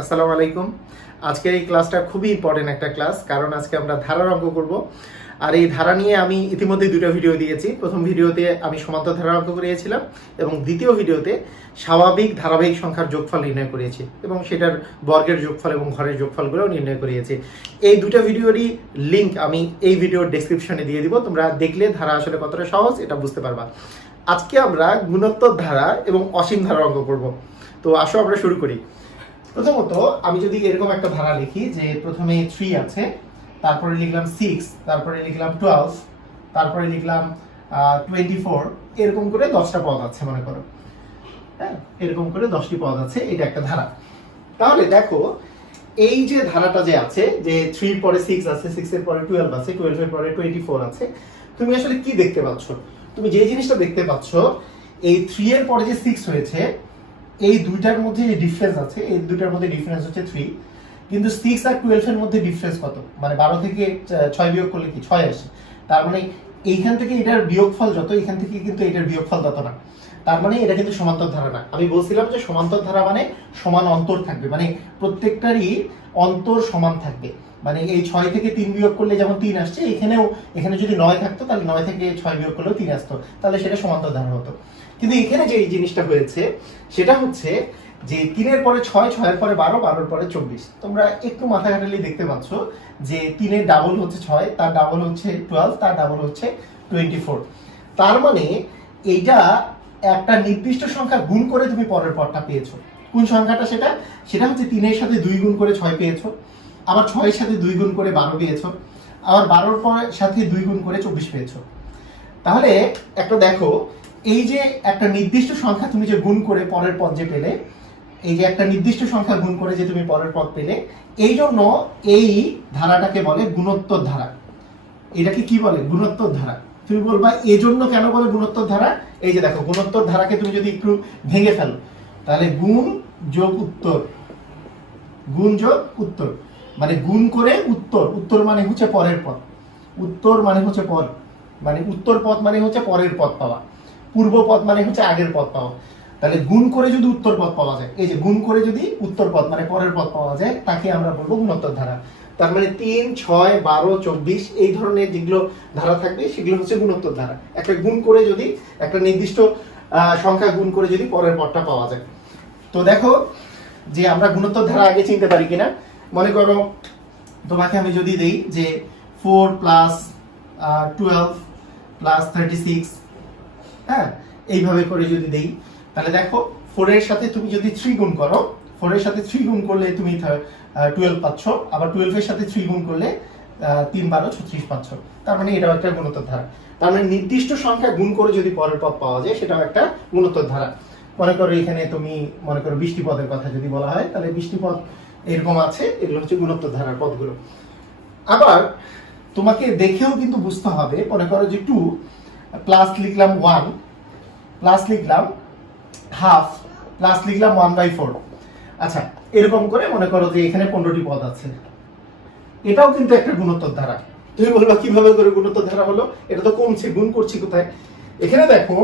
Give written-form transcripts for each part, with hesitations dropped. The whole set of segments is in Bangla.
আসসালামু আলাইকুম। আজকের এই ক্লাসটা খুবই ইম্পর্টেন্ট একটা ক্লাস, কারণ আজকে আমরা ধারার অঙ্ক করব। আর এই ধারা নিয়ে আমি ইতিমধ্যে দুটো ভিডিও দিয়েছি। প্রথম ভিডিওতে আমি সমান্তর ধারার অঙ্ক করিয়েছিলাম এবং দ্বিতীয় ভিডিওতে স্বাভাবিক ধারাবাহিক সংখ্যার যোগফল নির্ণয় করিয়েছি এবং সেটার বর্গের যোগফল এবং ঘরের যোগফলগুলো নির্ণয় করিয়েছি। এই দুটো ভিডিওরই লিঙ্ক আমি এই ভিডিওর ডেসক্রিপশনে দিয়ে দিব। তোমরা দেখলে ধারা আসলে কতটা সহজ এটা বুঝতে পারবা। আজকে আমরা গুণোত্তর ধারা এবং অসীম ধারার অঙ্ক করব। তো আসো আমরা শুরু করি। প্রথমত আমি যদি এরকম একটা ধারা লিখি যে প্রথমে 3 আছে, তারপরে লিখলাম 6, তারপরে লিখলাম 12, তারপরে লিখলাম 24, এরকম করে 10টা পদ আছে মনে করো। হ্যাঁ, এরকম করে 10টি পদ আছে, এটা একটা ধারা। তাহলে দেখো এই যে ধারাটা যে আছে, যে 3 পরে 6 আছে, 6 এর পরে 12 আছে, 12 এর পরে 24 আছে, তুমি আসলে কি দেখতে পাচ্ছ? তুমি যে জিনিসটা দেখতে পাচ্ছ, এই 3 এর পরে যে 6 হয়েছে, এই দুইটার মধ্যে যে ডিফারেন্স আছে, এই দুইটার মধ্যে ডিফারেন্স হচ্ছে 3, কিন্তু 6 আর 12 এর মধ্যে ডিফারেন্স কত? মানে 12 থেকে 6 বিয়োগ করলে কি 6 আসে। তার মানে এইখান থেকে এটার বিয়োগফল যত, এখান থেকে কিন্তু এটার বিয়োগফল তত না। তার মানে এটা কিন্তু সমান্তর ধারা না। আমি বলছিলাম যে সমান্তর ধারা মানে সমান অন্তর থাকবে, মানে প্রত্যেকটারই অন্তর সমান থাকবে। মানে এই 6 থেকে 3 বিয়োগ করলে যেমন 3 আসছে, এখানে যদি 9 থাকতো তাহলে 9 থেকে 6 বিয়োগ করলেও 3 আসতো, তাহলে সেটা সমান্তর ধারা হতো। কিন্তু এখানে যে জিনিসটা হয়েছে সেটা হচ্ছে যে 3 এর পরে 6, 6 এর পরে 12, 12 এর পরে 24। তোমরা একটু মাথা ঘাটালে দেখতে পাচ্ছ যে 3 এর ডাবল হচ্ছে 6, তার ডাবল হচ্ছে 12, তার ডাবল হচ্ছে 24। তার মানে এইটা একটা নির্দিষ্ট সংখ্যা গুণ করে তুমি পরের পদটা পেয়েছো। কোন সংখ্যাটা সেটা? সেটা হচ্ছে 3 এর সাথে 2 গুণ করে 6 পেয়েছো, আবার 6 এর সাথে 2 গুণ করে 12 পেয়েছো, আবার 12 এর সাথে 2 গুণ করে 24 পেয়েছো। তাহলে একটা দেখো, এই যে একটা নির্দিষ্ট সংখ্যা তুমি যে গুণ করে পরের পদ যে পেলে, এই যে একটা নির্দিষ্ট সংখ্যা গুণ করে যে তুমি পরের পদ পেলে, এই জন্য এই ধারাটাকে বলে গুণোত্তর ধারা। এটাকে কি বলে? গুণোত্তর ধারা। তুমি বলবা এজন্য কেন বলে গুণোত্তর ধারা? এই যে দেখো, গুণোত্তর ধারাকে তুমি যদি একটু ভেঙে ফেলো, তাহলে গুণ যোগ উত্তর, গুণ যোগ উত্তর, মানে গুণ করে উত্তর, উত্তর মানে হচ্ছে পরের পদ, উত্তর মানে হচ্ছে পদ, মানে উত্তর পদ মানে হচ্ছে পরের পদ পাওয়া, পূর্ব পদ মানে হচ্ছে আগের পদ পাওয়া। তাহলে গুণ করে যদি উত্তর পদ পাওয়া যায়, এই যে গুণ করে যদি উত্তর পদ মানে পরের পদ পাওয়া যায়, তাকে আমরা বলবো গুণোত্তর ধারা। তার মানে 3, 6, 12, 24 এই ধরনের যেগুলো ধারা থাকবে সেগুলো হচ্ছে গুণোত্তর ধারা। একটা গুণ করে যদি একটা নির্দিষ্ট সংখ্যা গুণ করে যদি পরের পদটা পাওয়া যায়। তো দেখো যে আমরা গুণোত্তর ধারা আগে চিনতে পারি কিনা। মনে করো তোমাকে আমি যদি দেই যে 4 প্লাস 12 প্লাস 36, হ্যাঁ, এইভাবে করে যদি দেই, তাহলে দেখো 4 এর সাথে তুমি যদি 3 গুণ করো, 4 এর সাথে 3 গুণ করলে তুমি 12 পাচ্ছ, আবার 12 এর সাথে 3 গুণ করলে 3 12 36 পাচ্ছ। তার মানে এটাও একটা গুণোত্তর ধারা। তার মানে নির্দিষ্ট সংখ্যা গুণ করে যদি পরের পদ পাওয়া যায়, সেটাও একটা গুণোত্তর ধারা। মনে করো এখানে তুমি মনে করো 20টি পদের কথা যদি বলা হয়, তাহলে 20টি পদ এরকম আছে, এগুলো হচ্ছে গুণোত্তর ধারার পদগুলো। আবার তোমাকে দেখেও কিন্তু বুঝতে হবে, মনে করো যে 2 প্লাস লিখলাম 1 প্লাস লিখলাম হাফ প্লাস লিখলাম 1/4। আচ্ছা, এরকম করে মনে করো যে এখানে 15টি পদ আছে, এটাও কিন্তু একটা গুণোত্তর ধারা। তুমি বলবা কিভাবে করে গুণোত্তর ধারা হলো? এটা তো কমছে, গুণ করছি কোথায়? এখানে দেখো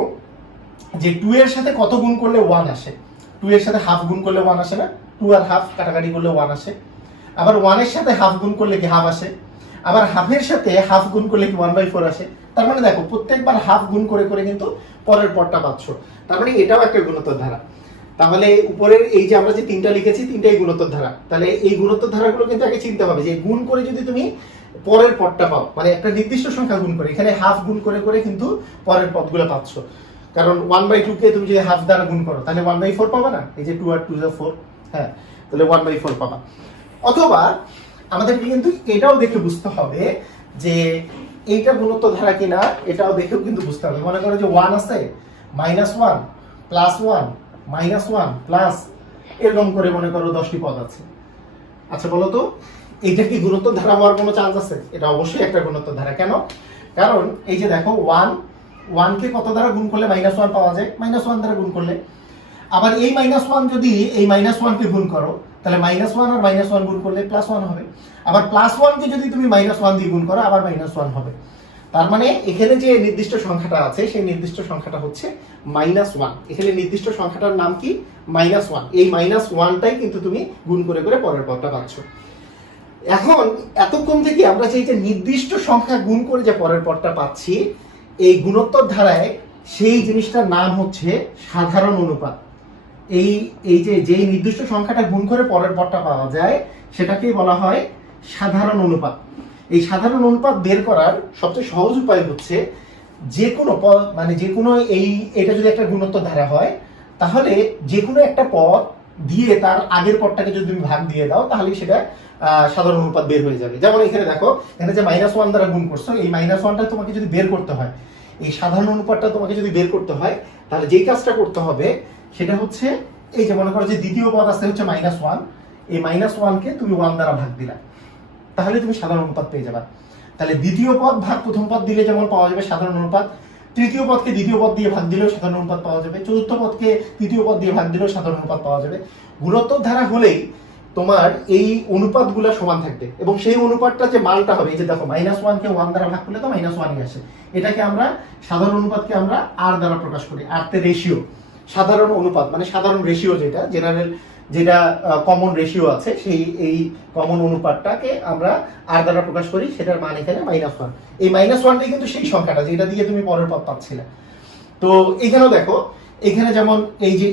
যে 2 এর সাথে কত গুণ করলে 1 আসে? 2 এর সাথে হাফ গুণ করলে 1 আসে না? 2 আর হাফ কাটাকাটি করলে 1 আসে। আবার 1 এর সাথে হাফ গুণ করলে কি হাফ আসে? আবার হাফের সাথে হাফ গুণ করলে কি 1/4 আসে? তার মানে দেখো প্রত্যেকবার হাফ গুণ করে করে কিন্তু পরের পদটা পাচ্ছ। তার মানে এটাও একটা গুণোত্তর ধারা। তাহলে উপরের এই যে আমরা যে 3টা লিখেছি, 3টাই গুণোত্তর ধারা। তাহলে এই গুণোত্তর ধারাগুলো কিন্তু আগে চিনতে হবে যে গুণ করে যদি তুমি পরের পদটা পাও, মানে একটা নির্দিষ্ট সংখ্যা গুণ করে, এখানে হাফ গুণ করে করে কিন্তু পরের পদগুলো পাচ্ছ। কারণ 1/2 কে তুমি যদি হাফ দ্বারা গুণ করো, তাহলে 1/4 পাবা না? এই যে 2 আর 2 is 4, হ্যাঁ, তাহলে 1/4 পাবা। অথবা আমাদেরকে কিন্তু এটাও দেখে বুঝতে হবে যে এইটা গুণোত্তর ধারা কিনা, এটাও দেখেও কিন্তু বুঝতে হবে। মনে করো যে 1 আছে, -1 প্লাস 1 -1 প্লাস, এরকম করে মনে করো 10টি পদ আছে। আচ্ছা বলো তো, এইটা কি গুণোত্তর ধারা হওয়ার কোনো চান্স আছে? এটা অবশ্যই একটা গুণোত্তর ধারা। কেন? কারণ এই যে দেখো 1 কে কত দ্বারা গুণ করলে -1 পাওয়া যায়? -1 দ্বারা গুণ করলে। আবার এই -1 যদি এই -1 কে গুণ করো, তাহলে -1 আর -1 গুণ করলে +1 হবে। আবার +1 কে যদি তুমি -1 দিয়ে গুণ করো, আবার -1 হবে। তার মানে এখানে যে নির্দিষ্ট সংখ্যাটা আছে সেই নির্দিষ্ট সংখ্যাটা হচ্ছে -1। এখানে নির্দিষ্ট সংখ্যাটার নাম কি? -1। এই -1টাই কিন্তু তুমি গুণ করে করে পরের পদটা পাচ্ছ। এখন এতক্ষণ থেকে আমরা যে নির্দিষ্ট সংখ্যা গুণ করে যে পরের পদটা পাচ্ছি, এই গুণোত্তর ধারায় সেই জিনিসটার নাম হচ্ছে সাধারণ অনুপাত। এই যে নির্দিষ্ট সংখ্যাটা গুণ করে পরের পদটা পাওয়া যায় সেটাকেই বলা হয় সাধারণ অনুপাত। এই সাধারণ অনুপাত বের করার সবচেয়ে সহজ উপায় হচ্ছে যে কোনো পদ, মানে যে কোনো এটা যদি একটা গুণোত্তর ধারা হয় তাহলে যে কোনো একটা পদ দিয়ে তার আগের পদটাকে যদি তুমি ভাগ দিয়ে দাও তাহলে সেটা সাধারণ অনুপাত বের হয়ে যাবে। যেমন এখানে দেখো, এখানে যে -1 দ্বারা গুণ করছো, এই -1টা তোমাকে যদি বের করতে হয়, এই সাধারণ অনুপাতটা তোমাকে যদি বের করতে হয়, তাহলে যেই কাজটা করতে হবে সেটা হচ্ছে এই যে মনে করো যে দ্বিতীয় পদ আছে হচ্ছে -1, এই -1কে তুমি 1 দ্বারা ভাগ দিলা, তাহলে তুমি সাধারণ অনুপাত পেয়ে যাবে। তাহলে দ্বিতীয় পদ ভাগ প্রথম পদ দিলে যেমন পাওয়া যাবে সাধারণ অনুপাত, তৃতীয় পদকে দ্বিতীয় পদ দিয়ে ভাগ দিলেও সাধারণ অনুপাত পাওয়া যাবে, চতুর্থ পদকে তৃতীয় পদ দিয়ে ভাগ দিলেও সাধারণ অনুপাত পাওয়া যাবে। গুণোত্তর ধারা হলেই তোমার এই অনুপাতগুলো সমান থাকবে এবং সেই অনুপাতটা যে মানটা হবে, এই যে দেখো -1কে 1 দ্বারা ভাগ করলে তো -1ই আসে। এটাকে আমরা সাধারণ অনুপাতকে আমরা r দ্বারা প্রকাশ করি। r তে রেশিও, সাধারণ অনুপাত মানে সাধারণ রেশিও, যেটা জেনারেল, যেটা কমন রেশিও আছে, সেই এই কমন অনুপাতটাকে আমরা r দ্বারা প্রকাশ করি। সেটার মান এখানে -1। এই -1টাই কিন্তু সেই সংখ্যাটা যেটা দিয়ে তুমি পরের পদ পাচ্ছিলে। তো এখানেও দেখো, এখানে যেমন এই যে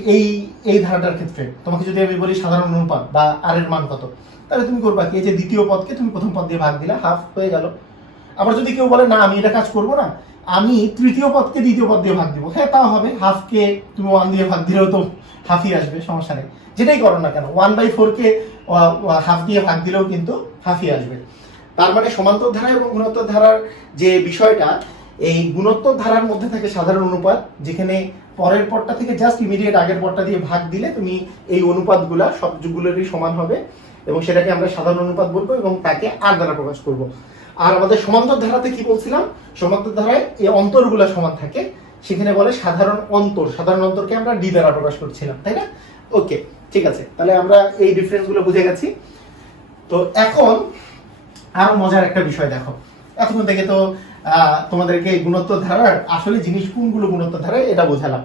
এই ধারাটার ক্ষেত্রে তোমাকে যদি আমি বলি সাধারণ অনুপাত বা r এর মান কত, তাহলে তুমি করবা কি, এই যে দ্বিতীয় পদকে তুমি প্রথম পদ দিয়ে ভাগ দিলা, হাফ হয়ে গেল। আবার যদি কেউ বলে না আমি এটা কাজ করব না, আমি তৃতীয় পদকে দ্বিতীয় পদ দিয়ে ভাগ দিব, হ্যাঁ তাও হবে। হাফকে তুমি 1 দিয়ে ভাগ দিলেও তো হাফই আসবে, সমস্যা নেই। যেটাই করো না কেন, 1/4কে হাফ দিয়ে ভাগ দিলেও কিন্তু হাফই আসবে। তার মানে সমান্তর ধারা এবং গুণোত্তর ধারার যে বিষয়টা, এই গুণোত্তর ধারার মধ্যে থাকে সাধারণ অনুপাত, যেখানে পরের পদটা থেকে জাস্ট ইমিডিয়েট আগের পদটা দিয়ে ভাগ দিলে তুমি এই অনুপাতগুলা সবগুলোরই সমান হবে এবং সেটাকে আমরা সাধারণ অনুপাত বলবো এবং তাকে r দ্বারা প্রকাশ করব। আর আমাদের সমান্তর ধারাতে কি বলছিলাম, সমান্তর ধারায় এই অন্তরগুলা সমান থাকে, সেখানে বলে সাধারণ অন্তর। সাধারণ অন্তরকে আমরা d দ্বারা প্রকাশ করছিলাম, তাই না? ওকে, ঠিক আছে, তাহলে আমরা এই ডিফারেন্সগুলো বুঝে গেছি। তো এখন আরো মজার একটা বিষয় দেখো, এতক্ষণ থেকে তো তোমাদেরকে গুণোত্তর ধারার আসলে জিনিস কোনগুলো গুণোত্তর ধারায় এটা বোঝালাম।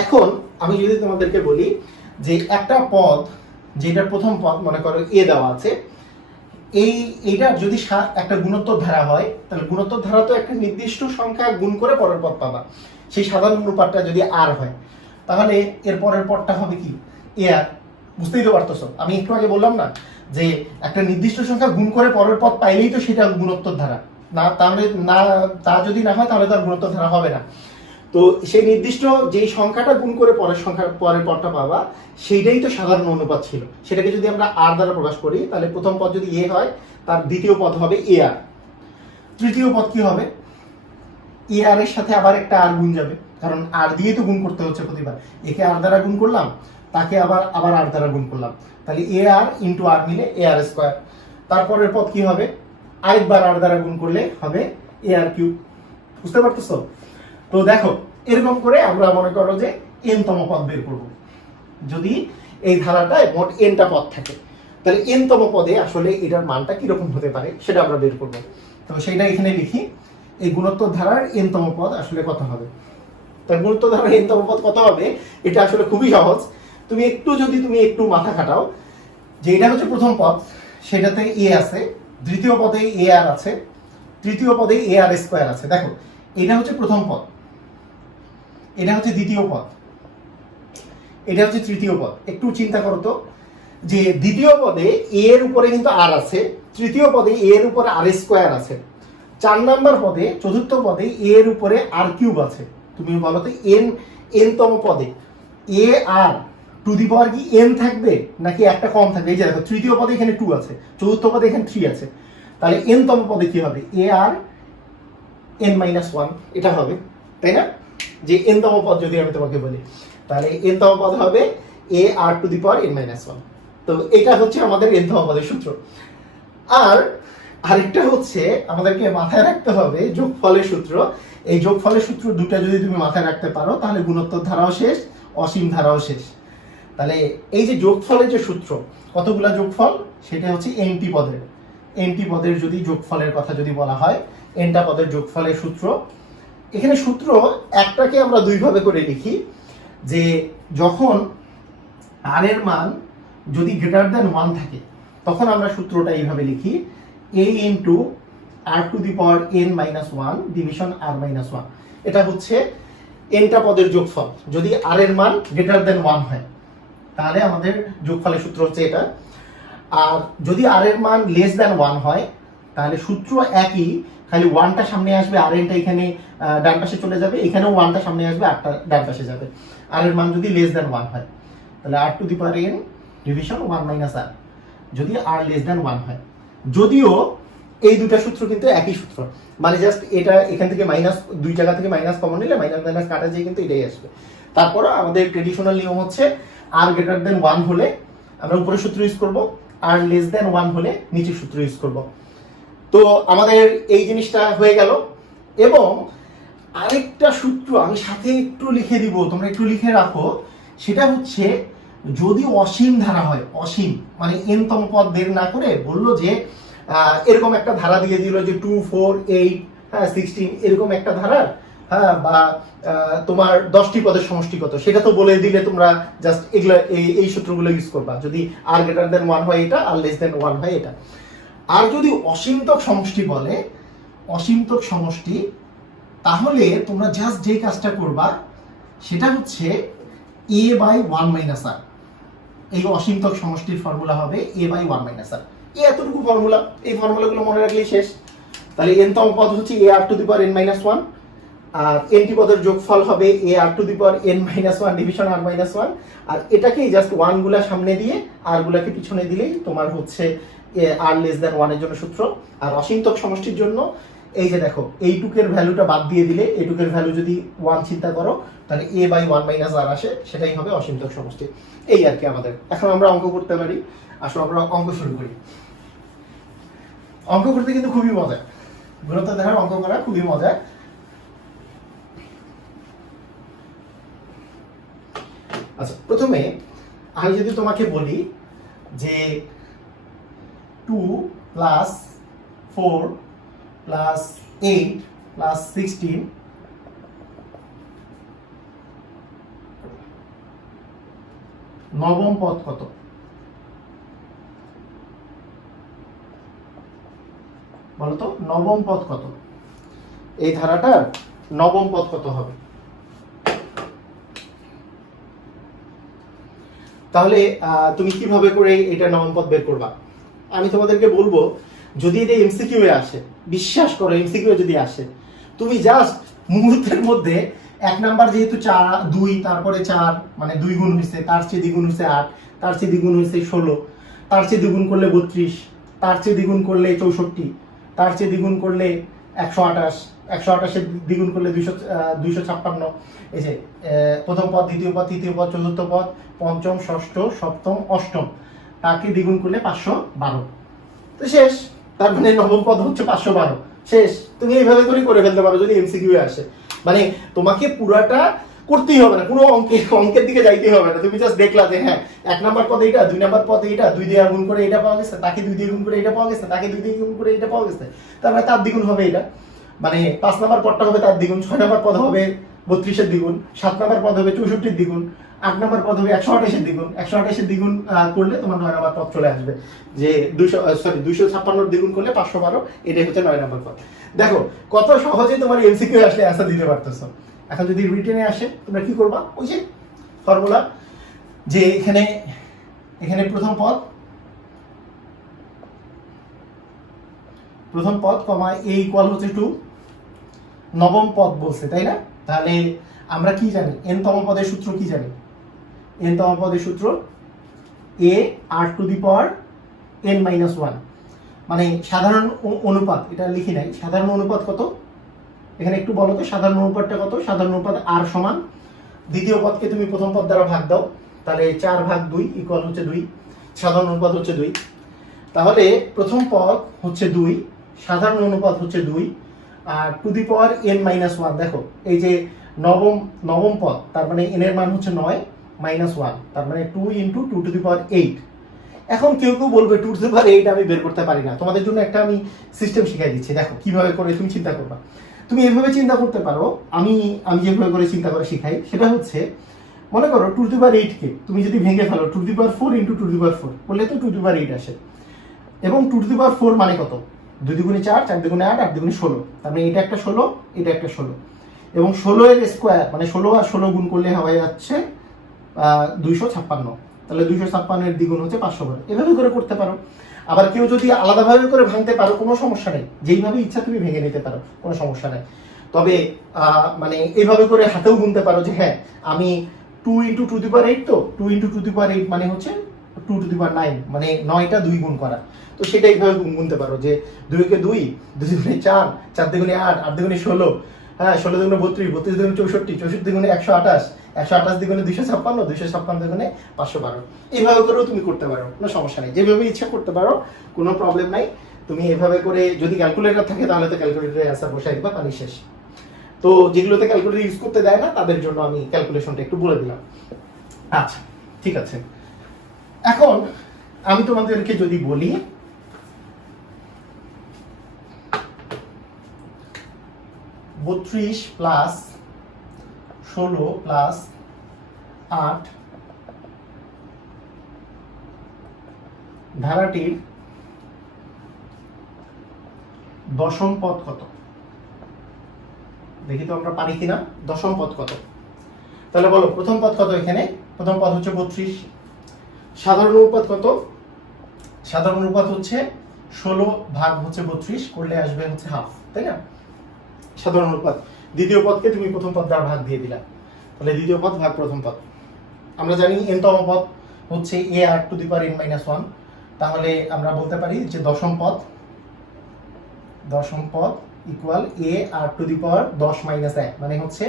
এখন আমি যদি তোমাদেরকে বলি যে একটা পদ, যেটার প্রথম পদ মনে করো a দেওয়া আছে, এইটা যদি একটা গুণোত্তর ধারা হয়, তাহলে গুণোত্তর ধারা তো একটা নির্দিষ্ট সংখ্যা গুণ করে পরের পদ পাবা। সেই সাধারণ অনুপাতটা যদি r হয়, তাহলে এর পরের পদটা হবে কি, ar। বুঝতেই তো পারতেছো, আমি একটু আগে বললাম না যে একটা নির্দিষ্ট সংখ্যা গুণ করে পরের পদ পাইলেই তো সেটা গুণোত্তর ধারা, না তাহলে না, তা যদি না হয় তাহলে তার গুণোত্তর ধারা হবে না। তো সেই নির্দিষ্ট যেই সংখ্যাটা গুণ করে পরের পদটা পাবা, সেইটাই তো সাধারণ অনুপাত ছিল। সেটাকে যদি আমরা r দ্বারা প্রকাশ করি, তাহলে প্রথম পদ যদি a হয়, তার দ্বিতীয় পদ হবে ar। তৃতীয় পদ কি হবে, ar এর সাথে আবার একটা r গুণ যাবে, কারণ r দিয়ে তো গুণ করতে হচ্ছে প্রতিবার। একে r দ্বারা গুণ করলাম, তাকে আবার r দ্বারা গুণ করলাম, তাহলে ar ইন্টু r মিলে ar স্কয়ার। তারপরের পদ কি হবে, আরেকবার r দ্বারা গুণ করলে হবে ar কিউব। বুঝতে পারতেছো? তো দেখো, এরকম করে আমরা মনে করো যে n তম পদ বের করব। যদি এই ধারাটায় মোট n টা পদ থাকে, তাহলে n তম পদে আসলে এটার মানটা কিরকম হতে পারে সেটা আমরা বের করব। তো সেটা এখানে লিখি, এই গুণোত্তর ধারার n তম পদ আসলে কত হবে। তার গুণোত্তর ধারার n তম পদ কত হবে, এটা আসলে খুবই সহজ। তুমি একটু মাথা খাটাও, যে এটা হচ্ছে প্রথম পদ, সেটাতে a আছে, দ্বিতীয় পদে ar আছে, তৃতীয় পদে ar স্কয়ার আছে। দেখো, এটা হচ্ছে প্রথম পদ, এটা হচ্ছে দ্বিতীয় পদ, এটা হচ্ছে তৃতীয় পদ। একটু চিন্তা করো তো, যে দ্বিতীয় পদে a এর উপরে কিন্তু r আছে, তৃতীয় পদে a এর উপরে r স্কয়ার আছে, 4 নাম্বার পদে চতুর্থ পদে a এর উপরে r কিউব আছে। তুমি বলো তো n তম পদে a r টু দি পাওয়ার কি n থাকবে নাকি একটা কম থাকবে? এই যে দেখো, তৃতীয় পদে এখানে 2 আছে, চতুর্থ পদে এখানে 3 আছে, তাহলে n তম পদে কি হবে, a r n-1 এটা হবে, তাই না? যে n তম পদ যদি আমি তোমাকে বলি, তাহলে n তম পদ হবে a r to the power n-1। তো এটা হচ্ছে আমাদের n তম পদের সূত্র। আর আরেকটা হচ্ছে আমাদেরকে মাথায় রাখতে হবে যোগফলের সূত্র। এই যোগফলের সূত্র দুটো যদি তুমি মাথায় রাখতে পারো, তাহলে গুণোত্তর ধারাও শেষ, অসীম ধারাও শেষ। তাহলে এই যে যোগফলের যে সূত্র, কতগুলা যোগফল, সেটা হচ্ছে nটি পদের যদি যোগফলের কথা যদি বলা হয়, এনটা পদের যোগফলের সূত্র। এখানে সূত্র একটাকে আমরা দুইভাবে করে লিখি, যে যখন আর এর মান যদি গ্রেটার দেন 1 থাকে তখন আমরা সূত্রটা এইভাবে লিখি, a into r to the power n minus 1 division r minus 1। এটা হচ্ছে এনটা পদের যোগফল যদি আর এর মান গ্রেটার দেন 1 হয়, তাহলে আমাদের যোগফলের সূত্র হচ্ছে এটা। আর যদি আর এর মান লেস দেন 1 হয় তাহলে সূত্র একই, খালি 1টা সামনে আসবে, আর এনটা এখানে ডান পাশে চলে যাবে, এখানেও 1টা সামনে আসবে, আরটা ডান পাশে যাবে। আর এর মান যদি লেস দেন 1 হয় তাহলে r to the power n division 1 minus r, যদি আর লেস দেন 1 হয়। যদিও এই দুটা সূত্র কিন্তু একই সূত্র, মানে জাস্ট এটা এখান থেকে মাইনাস, দুই জায়গা থেকে মাইনাস কমন নিলে মাইনাস মাইনাস কাটা যায়, কিন্তু এটাই আসবে। তারপরে আমাদের ট্রেডিশনাল নিয়ম হচ্ছে আর গ্রেটার দেন 1 হলে আমরা উপরের সূত্র ইউজ করব, আর লেস দেন 1 হলে নিচের সূত্র ইউজ করব। তো আমাদের এই জিনিসটা হয়ে গেল। এবং আরেকটা সূত্র আমি সাথে একটু লিখে দিব, তোমরা একটু লিখে রাখো, সেটা হচ্ছে যদি অসীম ধারা হয়, অসীম মানে n তম পদ বের না করে বললো যে এরকম একটা ধারা দিয়ে দিল যে 2 4 8 16 এরকম একটা ধারা, হ্যাঁ, বা তোমার 10টি পদের সমষ্টি কত সেটা তো বলে দিলে তোমরা জাস্ট এগুলা এই সূত্রগুলো ইউজ করবা। যদি আর গ্রেটার দেন 1 হয় এটা, আর লেস দেন 1 হয় এটা। আর যদি অসীমতক সমষ্টি বলে, অসীমতক সমষ্টি, তাহলে তোমরা জাস্ট যে কাজটা করবা সেটা হচ্ছে a বাই 1 মাইনাস r। এই অসীমতক সমষ্টির ফর্মুলা হবে a বাই 1 মাইনাস r। এতটুকু ফর্মুলা, এই ফর্মুলাগুলো মনে রাখলেই শেষ। তাহলে n তম পদ হচ্ছে a r to the power n minus 1, আর n টি পদের যোগফল হবে a r to the power n minus 1 division r minus 1। আর এটাকেই জাস্ট 1 গুলা সামনে দিয়ে r গুলাকে পিছনে দিলেই তোমার হচ্ছে r লেস দেন 1 এর জন্য সূত্র। আর অসীমতক সমষ্টির জন্য এই যে দেখো, এইটুকের ভ্যালুটা বাদ দিয়ে দিলে, এইটুকের ভ্যালু যদি 1 চিন্তা করো তাহলে a বাই 1 মাইনাস r আসে, সেটাই হবে অসীমতক সমষ্টি। এই আর কি আমাদের। এখন আমরা অঙ্ক করতে পারি, আসলে আমরা অঙ্ক শুরু করি। অঙ্ক করতে কিন্তু খুবই মজা, গুণিত ধারার অঙ্ক করা খুবই মজা। আচ্ছা, প্রথমে আমি যদি তোমাকে বলি যে 2 প্লাস 4 প্লাস 8 প্লাস 16 নবম পদ কত? বলতো নবম পদ কত? এই ধারাটার নবম পদ কত হবে? তাহলে তুমি কিভাবে করে এটা নবম পদ বের করবা? আমি তোমাদেরকে বলবো, যদি এটা এমসিকিউ এ আসে, বিশ্বাস করো এমসিকিউ যদি আসে, তুমি জাস্ট মুহূর্তের মধ্যে 1 নাম্বার যেহেতু 2, তারপরে 4 মানে 2 গুণ হয়েছে, তার চেয়ে দ্বিগুণ হয়েছে 8, তার চেয়ে দ্বিগুণ হয়েছে 16, তার চেয়ে দ্বিগুণ করলে 32, তার চেয়ে দ্বিগুণ করলে 64, তার চেয়ে দ্বিগুণ করলে 128, 128 এর দ্বিগুণ করলে 256। এই যে প্রথম পদ, দ্বিতীয় পদ, তৃতীয় পদ, চতুর্থ পদ, পঞ্চম, ষষ্ঠ, সপ্তম, অষ্টম, তাকে দ্বিগুণ করলে 512। তো শেষ। তার মানে নবম পদ হচ্ছে 512। শেষ। তুমি এইভাবে করে ফেলতে পারো যদি এমসিকিউ এ আসে। মানে তোমাকে পুরাটা করতেই হবে না, কোনো অঙ্কের দিকে যাইতেই হবে না। তুমি জাস্ট দেখলা যে হ্যাঁ 1 নাম্বার পদে এটা, 2 নাম্বার পদে এটা, 2 দিয়ে গুণ করে এটা পাওয়া গেছে, তাকে 2 দিয়ে গুণ করে এটা পাওয়া গেছে, তাকে 2 দিয়ে গুণ করে এটা পাওয়া গেছে, তারপরে তার দ্বিগুণ হবে এটা। মানে 5 নাম্বার পদটা হবে তার দ্বিগুণ, 6 নাম্বার পদ হবে 32 এর দ্বিগুণ, 7 নাম্বার পদ হবে 64 এর দ্বিগুণ, 8 নাম্বার পদ হবে 128 এর দ্বিগুণ। 128 এর দ্বিগুণ করলে তোমার 9 নাম্বার পদ চলে আসবে, যে 256 এর দ্বিগুণ করলে 512, এটাই হচ্ছে 9 নাম্বার পদ। দেখো কত সহজে তোমার এমসিকিউ আসলে অ্যান্সার দিতে পারতেছো। এখন যদি রিটেনে আসে তোমরা কি করবা? ওই যে ফর্মুলা, যে এখানে প্রথম পদ কমা a ইকুয়াল হচ্ছে 2, নবম পদ বলছে, তাই না? তাহলে আমরা কি জানি? n তম পদের সূত্র কি জানি? n তম পদের সূত্র a r to the power n minus 1। মানে সাধারণ অনুপাত, এটা লিখি নাই, সাধারণ অনুপাত কত? এখানে একটু বলো তো সাধারণ অনুপাতটা কত? সাধারণ অনুপাত r সমান দ্বিতীয় পদকে তুমি প্রথম পদ দ্বারা ভাগ দাও, তাহলে 4/2 ইকুয়াল হচ্ছে 2। সাধারণ অনুপাত হচ্ছে 2। তাহলে প্রথম পদ হচ্ছে 2, সাধারণ অনুপাত হচ্ছে 2, r to the power n minus 1। দেখো এই যে নবম পদ, তার মানে n এর মান হচ্ছে 9 মাইনাস 1, তার মানে 2 × 2 টু দি পাওয়ার 8। এখন কেউ কেউ বলবে 2^8 আমি বের করতে পারি না, তোমাদের জন্য একটা আমি সিস্টেম শিখাই দিচ্ছি, দেখো কিভাবে করে তুমি চিন্তা করবা। তুমি এভাবে চিন্তা করতে পারো, আমি আমি যেভাবে করে চিন্তা করে শিখাই সেটা হচ্ছে, মনে করো 2^8 কে তুমি যদি ভেঙে ফেলো 2^4 ইন্টু 2^4 বললে তো 2^8 আসে। এবং 2^4 মানে কত? 2 দুগুণে 4, 4 দুগুণে 8, 8 দুগুণে 16, তার মানে এটা একটা 16, এটা একটা 16, এবং 16 এর স্কোয়ার মানে 16 আর 16 গুণ করলে হয়ে যাচ্ছে 256। তাহলে 256 এর দ্বিগুণ হচ্ছে 500 এভাবে করে করতে পারো। আবার কেউ যদি আলাদাভাবে করে ভাঙতে পারো, কোনো সমস্যা নেই, যেইভাবে ইচ্ছা তুমি ভেঙে নিতে পারো, কোনো সমস্যা নেই। তবে মানে এইভাবে করে হাতেও গুনতে পারো যে হ্যাঁ আমি 2 ইন্টু 2^8, তো 2 ইন্টু 2^8 মানে হচ্ছে 2^9, মানে 9টা 2 গুণ করা। তো সেটা এইভাবে গুনতে পারো যে 2 কে 2, 2 দুগুণে 4, 4 দুগুণে 8, 8 দুগুণে 16, হ্যাঁ 16 দুগুণে 32, 32 দুগুণে 64, 64 দুগুণে 128, 128 দুগুণে 256, 256 দুগুণে 512। এইভাবে করেও তুমি করতে পারো, কোনো সমস্যা নেই, যেভাবে ইচ্ছা করতে পারো, কোনো প্রবলেম নাই। তুমি এভাবে করে, যদি ক্যালকুলেটর থাকে তাহলে তো ক্যালকুলেটরে অ্যান্সার বসাই দিবা, পানি শেষ। তো যেগুলোতে ক্যালকুলেটর ইউজ করতে দেয় না তাদের জন্য আমি ক্যালকুলেশনটা একটু বলে দিলাম। আচ্ছা ঠিক আছে, এখন আমি তোমাদেরকে যদি বলি 32 প্লাস 16 প্লাস 8 ধারাটির দশম পদ কত? দেখি তো আমরা পারি কিনা। দশম পদ কত? তাহলে বলো প্রথম পদ কত? এখানে প্রথম পদ হচ্ছে 32। সাধারণ অনুপাত কত? সাধারণ অনুপাত হচ্ছে 16 ভাগ হচ্ছে 32, করলে আসবে হচ্ছে হাফ, তাই না? সাধারণ অনুপাত। দ্বিতীয় পদকে তুমি প্রথম পদ দ্বারা ভাগ দিয়ে দিলা, তাহলে দ্বিতীয় পদ ভাগ প্রথম পদ। আমরা জানি n তম পদ হচ্ছে a r⁻n−1, তাহলে আমরা বলতে পারি যে দশম পদ ইকুয়াল a r⁻10−1, মানে হচ্ছে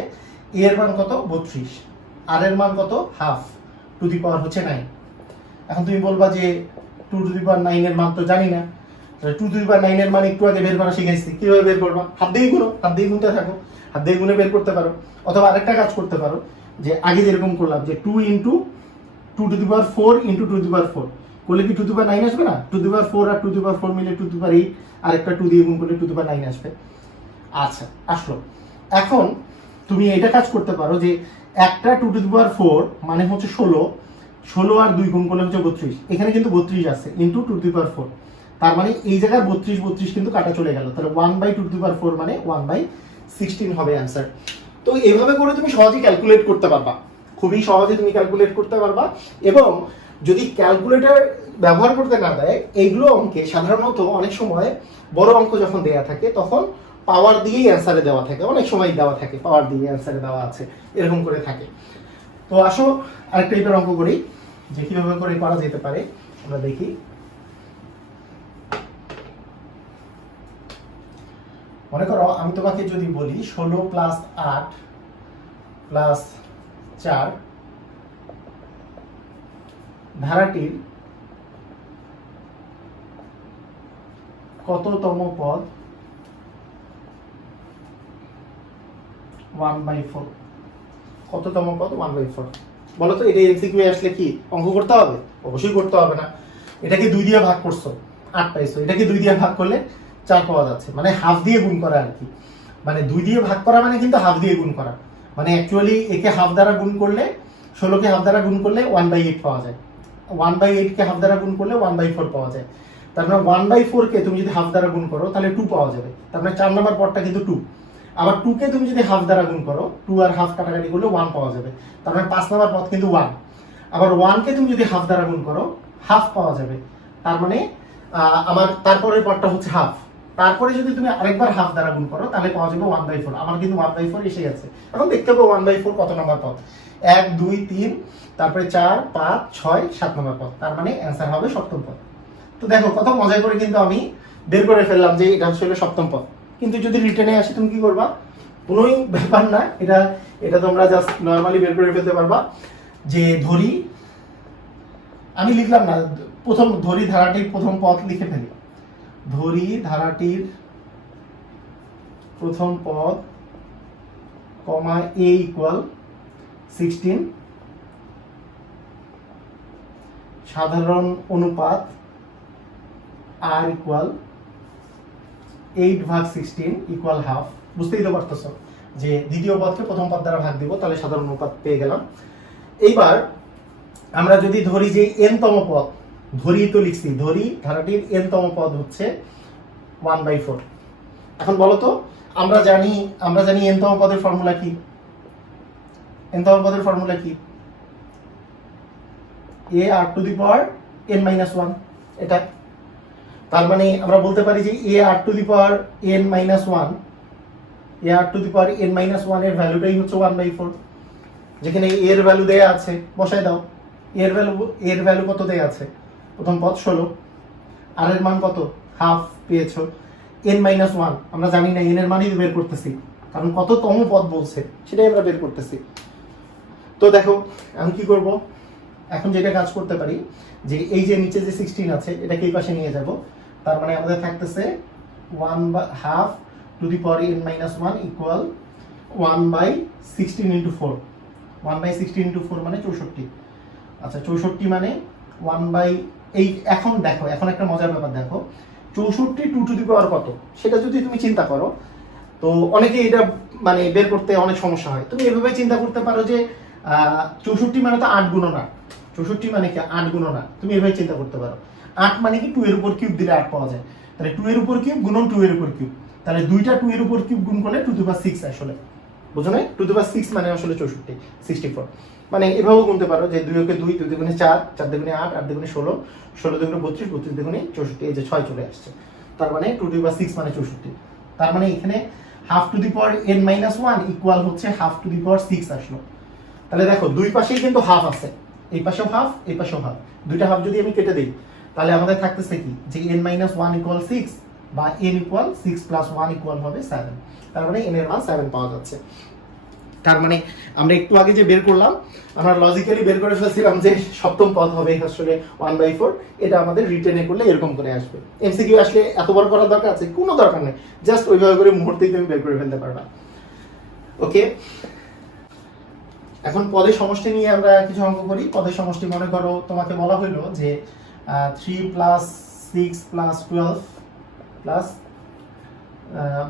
a এর মান কত? 32, আর এর মান কত? হাফ, টু দি পাওয়ার হচ্ছে 9। এখন তুমি বলবা যে 2⁹ এর মান তো জানি না, 2⁹ এর মান একটু আগে বের করা শিখাইছি, কিভাবে বের করবা? হাত দিয়ে গুনো, হাত দিয়ে গুনতে থাকো, হাত দিয়ে গুনে বের করতে পারো। অথবা আরেকটা কাজ করতে পারো, যে আগে যেরকম করলাম যে 2 ইন্টু 2⁴ ইন্টু 2⁴ করলে কি 2⁹ আসবে না? 2⁴ আর 2⁴ মিলে 2⁵, আর একটা 2 দিয়ে গুণ করলে 2⁹ আসবে। আচ্ছা আসলো। এখন তুমি এটা কাজ করতে পারো যে একটা 2⁴ মানে হচ্ছে 16, 16 আর 2 গুণ করলে হচ্ছে 32, এখানে কিন্তু 32 আছে, ইন্টু 2⁴, তার মানে এই জায়গায় 32 কিন্তু কাটা চলে গেল, তাহলে 1/2⁴ মানে 1/16 হবে অ্যান্সার। তো এইভাবে করে তুমি সহজেই ক্যালকুলেট করতে পারবা, খুবই সহজে তুমি ক্যালকুলেট করতে পারবা। এবং যদি ক্যালকুলেটর ব্যবহার করতে না দেয়, এইগুলো অঙ্কে সাধারণত অনেক সময় বড় অঙ্ক যখন দেয়া থাকে তখন পাওয়ার দিয়েই অ্যান্সারে দেওয়া থাকে, অনেক সময় দেওয়া থাকে পাওয়ার দিয়ে অ্যান্সারে দেওয়া আছে, এরকম করে থাকে। তো আসো আরেকটা টাইপের অঙ্ক করি, যে কিভাবে করে করা যেতে পারে আমরা দেখি। মনে করো আমি তোমাকে যদি বলি 16 প্লাস 8 প্লাস 4 ধারাটির কততম পদ 1/4? কততম পদ 1/4? বলো তো, এটা এমসিকিউ আসলে কি অঙ্ক করতে হবে? অবশ্যই করতে হবে না। এটাকে 2 দিয়ে ভাগ করছো, 8 পাইছো, এটাকে 2 দিয়ে ভাগ করলে 4 পাওয়া যাচ্ছে, মানে হাফ দিয়ে গুণ করা আর কি। মানে 2 দিয়ে ভাগ করা মানে কিন্তু হাফ দিয়ে গুণ করা, মানে অ্যাকচুয়ালি একে হাফ দ্বারা গুণ করলে, 16কে হাফ দ্বারা গুণ করলে 1/8 পাওয়া যায়, 1/8 কে হাফ দ্বারা গুণ করলে 1/4 পাওয়া যায়। তার মানে 1/4 কে তুমি যদি হাফ দ্বারা গুণ করো তাহলে 2 পাওয়া যাবে, তার মানে 4 নম্বর পদটা কিন্তু 2। আবার 2 কে তুমি যদি হাফ দ্বারা গুণ করো, 2 আর হাফ কাটাকাটি করলে 1 পাওয়া যাবে, তার মানে 5 নম্বর পদ কিন্তু 1। আবার 1 কে তুমি যদি হাফ দ্বারা গুণ করো, হাফ পাওয়া যাবে, তার মানে আমার তারপরের পদটা হচ্ছে হাফ। তারপরে যদি তুমি আরেকবার হাফ দ্বারা গুণ করো তাহলে পাওয়া যাবে 1/4। আমার কিন্তু 1/4 এসে গেছে। এখন দেখতে হবে 1/4 কত নম্বর পদ? 1 2 3, তারপরে 4 5 6 7 নম্বর পদ, তার মানে অ্যান্সার হবে সপ্তম পদ। তো দেখো কত মজা করে কিন্তু আমি বের করে ফেললাম যে এটা হচ্ছে সপ্তম পদ। কিন্তু যদি রিটেনে আসে তুমি কি করবা? কোনোই ব্যাপার না, এটা তোমরা জাস্ট নরমালি বের করে ফেলতে পারবা। যে ধরি, আমি লিখলাম না, প্রথম ধরি ধারাটির প্রথম পদ লিখে ফেলি। ধরি ধারাটির প্রথম পদ কমা a = 16, সাধারণ অনুপাত r ইকুয়াল 8/16 ইকুয়াল হাফ। বুঝতেই তো পারতেছো যে দ্বিতীয় পদকে প্রথম পদ দ্বারা ভাগ দিব, তাহলে সাধারণ অনুপাত পেয়ে গেলাম। এইবার আমরা যদি ধরি যে n তম পদ, ধরি তো লিখছি, ধরি ধারাটির n তম পদ হচ্ছে 1/4। এখন বলো তো, আমরা জানি n তম পদের ফর্মুলা কি? n তম পদের ফর্মুলা কি? a r to the power n - 1। এটা তার মানে আমরা বলতে পারি যে a r to the power n - 1, a r to the power n - 1 এর ভ্যালুটাই হচ্ছে 1/4। যেখানে a এর ভ্যালু দেয়া আছে বসায় দাও। a এর ভ্যালু কত দেয়া আছে? প্রথম পদ 16, r এর মান কত? হাফ পেয়েছো। n - 1 আমরা জানি না, n এর মানই বের করতেছি, কারণ কত তম পদ বলছে সেটাই আমরা বের করতেছি। তো দেখো আমি কি করব, এখন যেটা কাজ করতে পারি যে এই যে নিচে যে 16 আছে এটাকে এই পাশে নিয়ে যাব। তার মানে আমাদের থাকতেছে 1/2 two the power n - 1 equal 1/16 × 4। 1/16 × 4 মানে 64। আচ্ছা 64 মানে 1 এই এখন দেখো, এখন একটা মজার ব্যাপার দেখো, 64 2 টু দি পাওয়ার কত সেটা যদি তুমি চিন্তা করো, তো অনেকে এটা মানে বের করতে অনেক সমস্যা হয়। তুমি এভাবে চিন্তা করতে পারো যে 64 মানে তো 8 গুণন 8। 64 মানে কি 8 গুণন 8। তুমি এভাবে চিন্তা করতে পারো, 8 মানে কি 2 এর উপর কিউব দিলে 8 পাওয়া যায়। তাহলে 2 এর উপর কিউব গুণন 2 এর উপর কিউব, তাহলে দুইটা 2 এর উপর কিউব গুণ করলে 2 টু দি পাওয়ার 6 আসলে। বুঝো না? 2 টু দি পাওয়ার 6 মানে আসলে 64, 64। মানে এভাবেও গুনতে পারো যে 2 কে 2, 2 দুগুণে 4, 4 দুগুণে 8, 8 দুগুণে 16, 16 দুগুণে 32, 32 দুগুণে 64, এই যে 6 চলে আসছে। তার মানে 2 টু দি পাওয়ার 6 মানে 64। তার মানে এখানে half to the power n - 1 equal হচ্ছে হাফ টু দি পাওয়ার 6 আসলো। তাহলে দেখো দুই পাশেই কিন্তু হাফ আছে, এই পাশেও হাফ, এই পাশেও হাফ। দুইটা হাফ যদি আমি কেটে দেই তাহলে আমাদের থাকতেছে কি যে n - 1 ইকুয়াল 6 বা n ইকুয়াল 6 + 1 ইকুয়াল হবে 7। তার মানে n এর মান 7 পাওয়া যাচ্ছে। তার মানে আমরা একটু আগে যে বের করলাম, আমরা লজিক্যালি বের করে ফেলছিলাম যে সপ্তম পদ হবে আসলে 1/4। এটা আমাদের রিটেনে করলে এরকম করে আসবে। এমসিকিউ আসলে এত বড় করার দরকার আছে? কোনো দরকার নেই, জাস্ট ওইভাবে করে মুহূর্তেই তুমি বের করে ফেলতে পারবা। ওকে, এখন পদের সমষ্টি নিয়ে আমরা কিছু অঙ্ক করি। পদের সমষ্টি মনে করো তোমাকে বলা হলো যে 3 + 6 + 12 প্লাস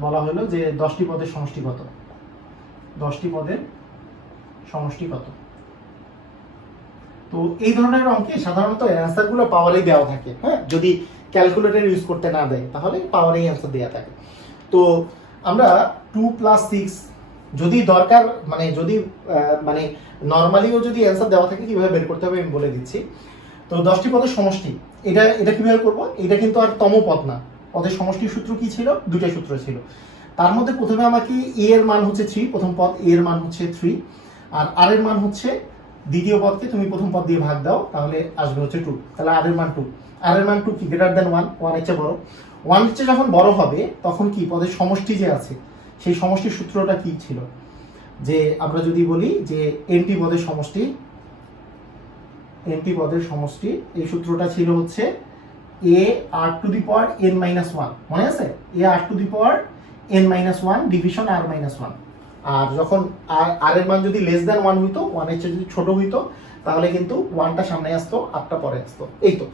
বলা হলো যে 10টি পদের সমষ্টি কত? 10টি পদের সমষ্টি কত? তো এই ধরনের অঙ্কে সাধারণত অ্যান্সারগুলো পাওয়ারেই দেওয়া থাকে। হ্যাঁ, যদি ক্যালকুলেটর ইউজ করতে না দেয় তাহলে পাওয়ারেই অ্যান্সার দেওয়া থাকে। তো আমরা 2 + 6 যদি দরকার মানে যদি মানে নরমালিও যদি অ্যান্সার দেওয়া থাকে কিভাবে বের করতে হবে আমি বলে দিচ্ছি। তো 10টি পদের সমষ্টি, এটা কিভাবে করব? এটা কিন্তু আর তম পদ না। পদের সমষ্টির সূত্র কি ছিল? দুইটা সূত্র ছিল। তার মধ্যে প্রথমে আমাকে a এর মান হচ্ছে 3, প্রথম পদ a এর মান হচ্ছে 3, আর r এর মান হচ্ছে দ্বিতীয় পদকে তুমি প্রথম পদ দিয়ে ভাগ দাও তাহলে আসবে হচ্ছে 2। তাহলে r এর মান 2, r এর মান 2 কি গ্রেটার দ্যান 1, 1 এর চেয়ে বড়। 1 এর চেয়ে যখন বড় হবে তখন কি পদের সমষ্টি যে আছে সেই সমষ্টির সূত্রটা কি ছিল? যে আমরা যদি বলি যে nটি পদের সমষ্টি, nটি পদের সমষ্টি, এই সূত্রটা ছিল হচ্ছে a r to the power n - 1। মনে আছে? a r to the power n - 1 division r - 1। আর যখন r এর মান যদি লেস দ্যান 1 হইতো, 1 এর চেয়ে যদি ছোট হইতো তাহলে কিন্তু 1টা সামনে আসতো, 8টা পরে আসতো। এই তো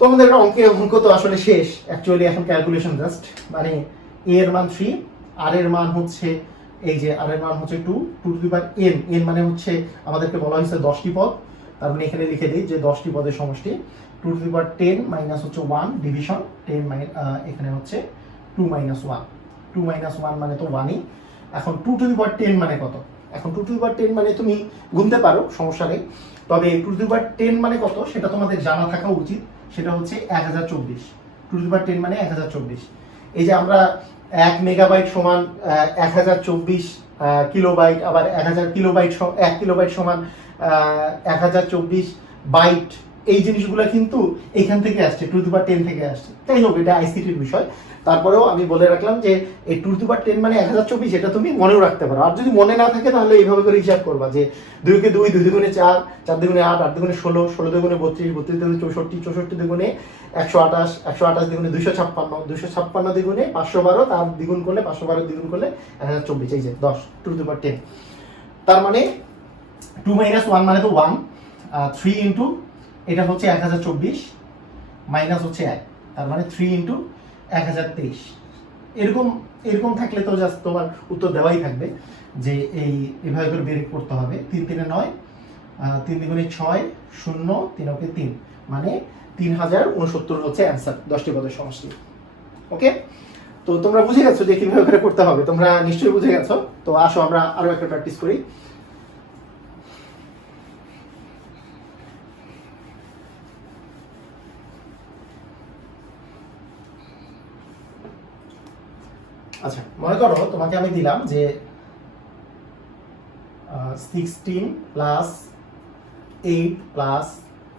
তোমাদের অঙ্ক তো আসলে শেষ অ্যাকচুয়ালি, এখন ক্যালকুলেশন জাস্ট। মানে a এর মান 3, r এর মান হচ্ছে এই যে r এর মান হচ্ছে 2, 2 টু দি পাওয়ার n মানে হচ্ছে আমাদেরকে বলা হয়েছে 10টি পদ। তার মানে এখানে লিখে দিই যে 10টি পদের সমষ্টি 2 টু দি পাওয়ার 10 মাইনাস হচ্ছে 1 ডিভিশন 10 এখানে হচ্ছে 2 - 1, 2 - 1 মানে তো 1ই। এখন 2 টু দি পাওয়ার 10 মানে কত? এখন 2 টু দি পাওয়ার 10 মানে তুমি গুনতে পারো, সমস্যা নেই। তবে 2 টু দি পাওয়ার 10 মানে কত সেটা তোমাদের জানা থাকা উচিত। সেটা হচ্ছে 1024। 2 টু দি পাওয়ার 10 মানে 1024। এই যে আমরা 1 মেগাবাইট সমান 1024 কিলোবাইট, আবার 1000 কিলোবাইট 1 কিলোবাইট সমান 1024 বাইট, এই জিনিসগুলো কিন্তু এখান থেকে আসছে, 2 টু দি পাওয়ার 10 থেকে আসছে। তাই হোক, এটা আইসিটির বিষয়। তারপরেও আমি বলে রাখলাম যে এই 2 টু দি পাওয়ার 10 মানে 1024, এটা তুমি মনেও রাখতে পারো। আর যদি মনে না থাকে তাহলে এইভাবে করে হিসাব করবা যে 2 কে 2, 2 দুগুণে 4, 4 দুগুণে 8, 8 দুগুণে 16, 16 দুগুণে 32, 32 দুগুণে 64, 64 দুগুণে 128, 128 দুগুণে 256, 256 দুগুণে 512, তার দ্বিগুণ করলে 512 দ্বিগুণ করলে 1024, এই যে 10 2 টু দি পাওয়ার 10। তার মানে 2 - 1 মানে তো 1, 3 × এটা হচ্ছে 1024 মাইনাস হচ্ছে 1, তার মানে 3 ইন্টু 1023। এরকম এরকম থাকলে তো জাস্ট তোমার উত্তর দেওয়াই থাকবে যে এইভাবে করে বের করতে হবে। 3 3 9, 3 2 6, 0 3 3, মানে 3069 হচ্ছে অ্যান্সার 10টি পদের সমষ্টি। ওকে, তো তোমরা বুঝে গেছো যে কিভাবে করে করতে হবে, তোমরা নিশ্চয়ই বুঝে গেছো। তো আসো আমরা আরো একটা প্র্যাকটিস করি। আচ্ছা, মনে করো তোমাকে আমি দিলাম যে 16 প্লাস 8 প্লাস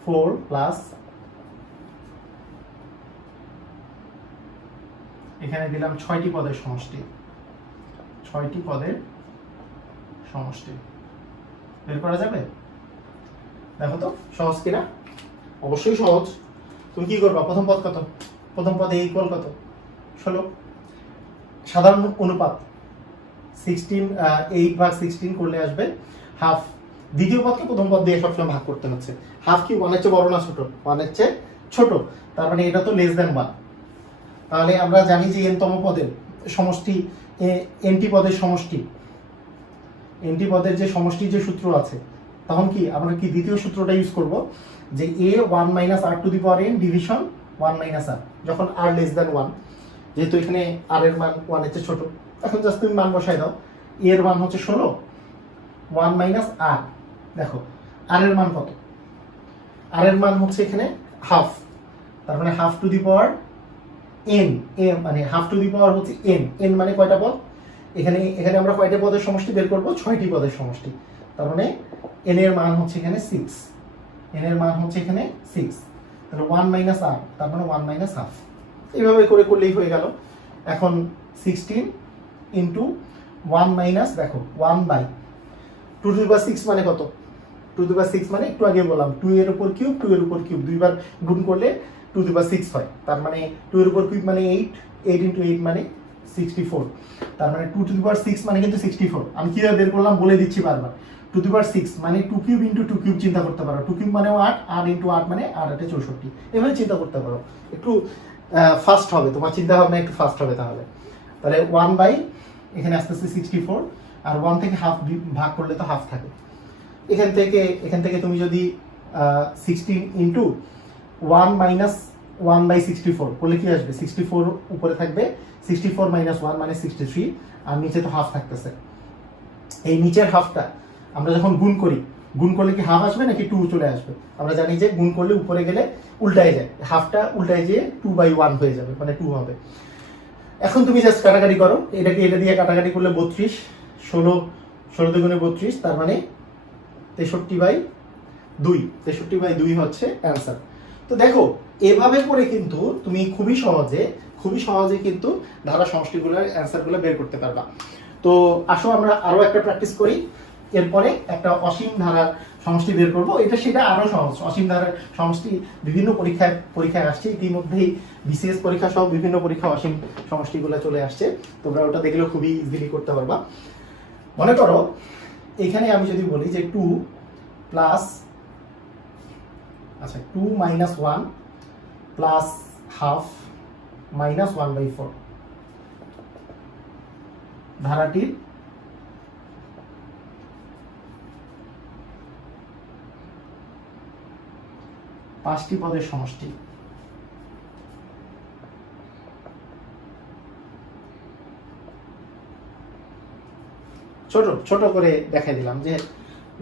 4 প্লাস, এখানে দিলাম 6টি পদের সমষ্টি, 6টি পদের সমষ্টি বের করা যাবে? দেখো তো সহজ কিনা। অবশ্যই সহজ। তুমি কি করবা? প্রথম পদ কত? প্রথম পদে ইকুয়াল কত? 16। সাধারণ অনুপাত 16, 8 ভাগ 16 করলে আসবে হাফ। দ্বিতীয় পদকে প্রথম পদ দিয়ে সবসময় ভাগ করতে হচ্ছে। হাফ কি 1 এর চেয়ে বড় না ছোট? 1 এর চেয়ে ছোট, তার মানে এটা তো লেস দেন 1। তাহলে আমরা জানি যে n তম পদের সমষ্টি, nটি পদের সমষ্টি, nটি পদের যে সমষ্টির যে সূত্র আছে, তখন কি আমরা কি দ্বিতীয় সূত্রটা ইউজ করব যে a 1 minus r to the power n division 1 minus r, যখন r লেস দেন 1। যেহেতু এখানে r এর মান 1 এর চেয়ে ছোট, এখন জাস্ট তুমি মান বসাই দাও। a এর মান হচ্ছে 16, 1 মাইনাস r, দেখো r এর মান কত? r এর মান হচ্ছে এখানে হাফ, তার মানে half to the power n, মানে হাফ টু দি পাওয়ার হচ্ছে n, n মানে কয়টা পদ? এখানে আমরা কয়টা পদের সমষ্টি বের করব? 6টি পদের সমষ্টি। তার মানে n এর মান হচ্ছে এখানে 6, n এর মান হচ্ছে এখানে 6, তাহলে 1 মাইনাস r, তার মানে 1 মাইনাস হাফ। এইভাবে করে করলেই হয়ে গেল। এখন 16 ইন্টু 1 মাইনাস, দেখো 1 বাই 2 টু দি পাওয়ার 6 মানে কত? 2 টু দি পাওয়ার 6 মানে একটু আগে বললাম 2 এর উপর কিউব, 2 এর উপর কিউব, দুইবার গুণ করলে 2 টু দি পাওয়ার 6 হয়। তার মানে 2 এর উপর কিউব মানে 8, 8 ইন্টু 8 মানে 64। তার মানে 2 টু দি পাওয়ার 6 মানে কিন্তু 64। আমি কিভাবে বের করলাম বলে দিচ্ছি বারবার। 2 টু দি পাওয়ার 6 মানে 2 কিউব ইন্টু 2 কিউব চিন্তা করতে পারো। 2 কিউব মানে 8, 8 ইন্টু 8 মানে 8 8 64। এভাবে চিন্তা করতে পারো, একটু ফাস্ট হবে, তোমার চিন্তা ভাবনা একটু ফাস্ট হবে। তাহলে 1 বাই এখানে আস্তে আস্তে 64, আর 1 থেকে হাফ ভাগ করলে তো হাফ থাকে। এখান থেকে তুমি যদি 16 ইন্টু 1 মাইনাস 1 বাই 64 করলে কি আসবে? 64 উপরে থাকবে, 64 মাইনাস 1 মানে 63, আর নিচে তো হাফ থাকতেছে। এই নিচের হাফটা আমরা যখন গুণ করলে কি হাফ আসবে নাকি 2 চলে আসবে? আমরা জানি যে গুণ করলে উপরে গেলে উল্টায় যায়, হাফটা উল্টায় যেয়ে 2/1 হয়ে যাবে, মানে 2 হবে। এখন তুমি জাস্ট কাটাকাটি করো, এটা দিয়ে কাটাকাটি করলে 32, 16 দুগুণে 32, তার মানে 63/2, 63/2 হচ্ছে অ্যান্সার। তো দেখো এভাবে করে কিন্তু তুমি খুবই সহজে কিন্তু ধারা সমষ্টিগুলোর অ্যান্সারগুলো বের করতে পারবা। তো আসো আমরা আরো একটা প্র্যাকটিস করি, এরপরে একটা অসীম ধারার সমষ্টি বের করব। সেটা আরো সহজ। অসীম ধারার সমষ্টি বিভিন্ন পরীক্ষায় আসছে, ইতিমধ্যেই বিসিএস পরীক্ষা সহ বিভিন্ন পরীক্ষা অসীম সমষ্টিগুলো চলে আসছে। তোমরা ওটা দেখলেও খুবই ইজিলি করতে পারবা। মনে করো এখানে আমি যদি বলি যে 2 প্লাস, আচ্ছা 2 মাইনাস 1 প্লাস হাফ মাইনাস 1/4, ধারাটির পাঁচটি পদের সমষ্টি। ছোট করে দেখাই দিলাম, যে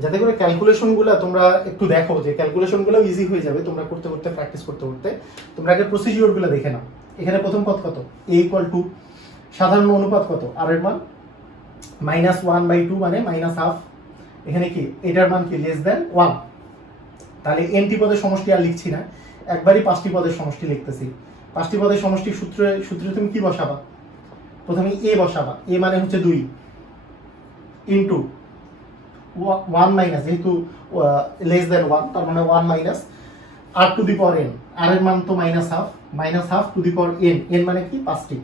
যাতে করে ক্যালকুলেশন গুলা তোমরা একটু দেখো, যে ক্যালকুলেশন গুলো ইজি হয়ে যাবে তোমরা করতে প্র্যাকটিস করতে। তোমরা আগে প্রসিডিওর গুলো দেখে নাও। এখানে প্রথম পদ কত? a = 2। সাধারণ অনুপাত কত? r এর মান -1/2 মানে -হাফ। এখানে কি এটার মান কি লেস দেন 1। তাহলে nটি পদের সমষ্টি আর লিখছি না, একবারই 5টি পদের সমষ্টি লিখতেছি। 5টি পদের সমষ্টি সূত্রে তুমি কি বসাবা? প্রথমে a বসাবা, a মানে হচ্ছে 2 ইনটু 1 মাইনাস, যেহেতু লেস দেন 1 তার মানে 1 minus r to the power n, r এর মান তো -half to the power n, n মানে কি 5টি,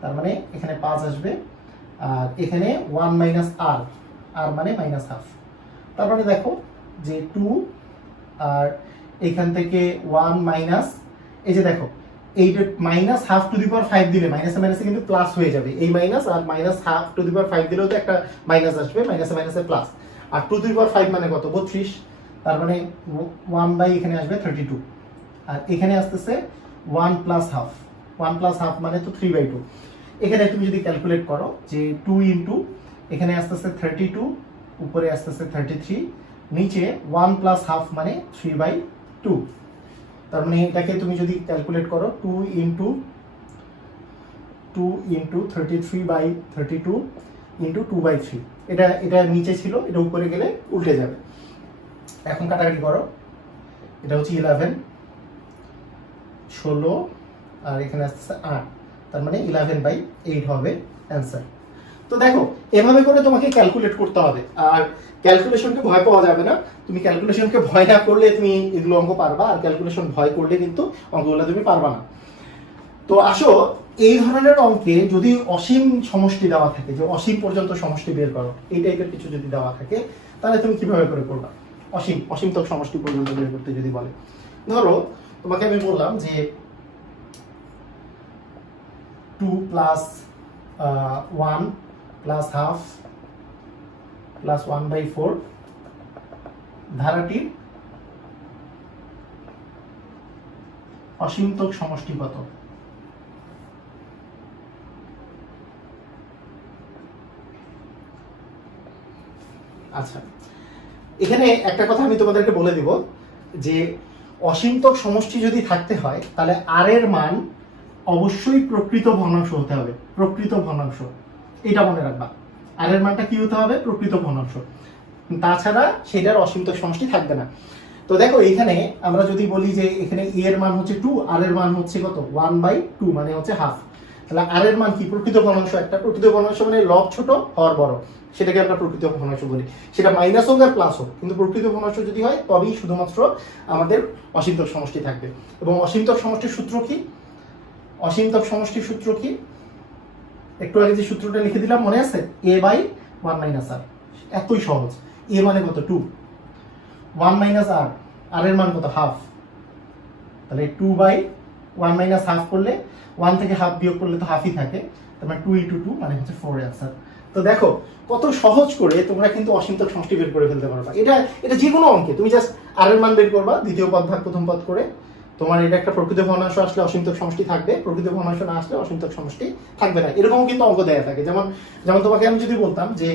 তার মানে এখানে 5 আসবে। আর এখানে 1 মাইনাস r, r মানে -হাফ। তার মানে দেখো যে 2 আর এখান থেকে 1 মাইনাস, এই যে দেখো এইটা minus half to the power 5 দিলে মাইনাসে মাইনাসে কিন্তু প্লাস হয়ে যাবে, এই মাইনাস আর minus half to the power 5 দিলেও তো একটা মাইনাস আসবে, মাইনাসে মাইনাসে plus, R to the power 5 মানে কত 32, তার মানে 1 বাই এখানে আসবে 32, আর এখানে আসতেছে 1 প্লাস হাফ, 1 প্লাস হাফ মানে তো 3/2। এখানে তুমি যদি ক্যালকুলেট করো যে 2 ইন্টু এখানে আসতেছে 32, উপরে আসতেছে 33, নিচে 1 প্লাস হাফ মানে 3/2, তার মানে এটাকে তুমি যদি ক্যালকুলেট করো 2 ইন্টু 33/32 ইন্টু 2/3, এটা নিচে ছিল, এটা উপরে গেলে উল্টে যাবে। এখন কাটাকাটি করো, এটা হচ্ছে 11, 16, আর এখানে আসতেছে 8, তার মানে 11/8 হবে অ্যান্সার। তো দেখো এভাবে করে তোমাকে ক্যালকুলেট করতে হবে, আর ক্যালকুলেশনকে ভয় পাওয়া যাবে না, তুমি ক্যালকুলেশনকে ভয় না করলে তুমি এগুলো অঙ্ক পারবা, আর ক্যালকুলেশন ভয় করলে কিন্তু অঙ্কগুলো তুমি পারবা না। তো আসো এই ধরনের অঙ্কে যদি অসীম সমষ্টি দেওয়া থাকে, যে অসীম পর্যন্ত সমষ্টি বের করো, এই টাইপের কিছু যদি দেওয়া থাকে, তাহলে তুমি কিভাবে করে করবা? অসীমতক সমষ্টি পর্যন্ত বের করতে যদি বলে, ধরো তোমাকে আমি বললাম যে 2 প্লাস 1 প্লাস হাফ প্লাস 1/4 ধারাটির অসীমতক সমষ্টি কত? আচ্ছা, এখানে একটা কথা আমি তোমাদেরকে বলে দিব যে অসীমতক সমষ্টি যদি থাকতে হয় তাহলে আর এর মান অবশ্যই প্রকৃত ভগ্নাংশ হতে হবে, প্রকৃত ভগ্নাংশ, এটা মনে রাখবা। আর এর মানটা কি হতে হবে? প্রকৃত ভগ্নাংশ, তাছাড়া সেটার অসীমতক সমষ্টি থাকবে না। তো দেখো এখানে আমরা যদি বলি যে এখানে এ এর মান হচ্ছে 2, আর এর মান হচ্ছে কত 1/2 মানে হচ্ছে হাফ, তাহলে আর এর মান কি? প্রকৃত ভগ্নাংশ। একটা প্রকৃত ভগ্নাংশ মানে লব ছোট হর বড়, সেটাকে আমরা প্রকৃত ভগ্নাংশ বলি, সেটা মাইনাস হোক আর প্লাস হোক, কিন্তু প্রকৃত ভগ্নাংশ যদি হয় তবেই শুধুমাত্র আমাদের অসীমতক সমষ্টি থাকবে। এবং অসীমতক সমষ্টির সূত্র কি? অসীমতক সমষ্টির সূত্র কি? একটু আগে যে সূত্রটা লিখে দিলাম মনে আছে? a/1 - r, এতই সহজ। a মানে কত 2, 1 - r, আর এর মান কত হাফ, তাহলে 2/1 - হাফ করলে 1 থেকে হাফ বিয়োগ করলে তো হাফই থাকে, তার মানে 2 × 2 মানে হচ্ছে 4 অ্যান্সার। তো দেখো কত সহজ করে তোমরা কিন্তু অসীমতক সমষ্টি বের করে ফেলতে পারবা। এটা যে কোনো অঙ্কে তুমি জাস্ট আর এর মান বের করবা, দ্বিতীয় পদ ভাগ প্রথম পদ করে, তোমার এটা একটা প্রকৃত ভগ্নাংশ আসলে অসীমতক সমষ্টি থাকবে, প্রকৃত ভগ্নাংশ না আসলে অসীমতক সমষ্টি থাকবে না। এরকম কিন্তু অঙ্ক দেয়া থাকে, যেমন তোমাকে আমি যদি বলতাম যে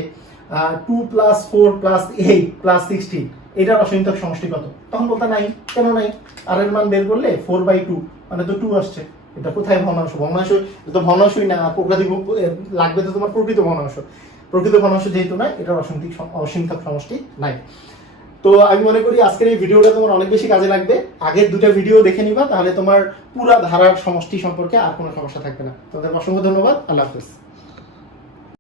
2 + 4 + 8 + 16 এটার অসীমতক সমষ্টি কত, তখন বলতে নাই। কেন নাই? আর এর মান বের করলে 4/2 মানে তো 2 আসছে, এটা কোথায় ভগ্নাংশ? ভগ্নাংশ তো ভগ্নাংশই না, প্রকৃত লাগবে তো তোমার প্রকৃত ভগ্নাংশ। প্রকৃত ভগ্নাংশ যেহেতু নাই, এটার অসীমতক সমষ্টি নাই। তো আমি মনে করি আজকের এই ভিডিওটা তোমার অনেক বেশি কাজে লাগবে। আগের দুটো ভিডিও দেখে নিবা, তাহলে তোমার পুরা ধারার সমষ্টি সম্পর্কে আর কোনো সমস্যা থাকবে না। তোমাদের অসংখ্য ধন্যবাদ। আল্লাহ হাফেজ।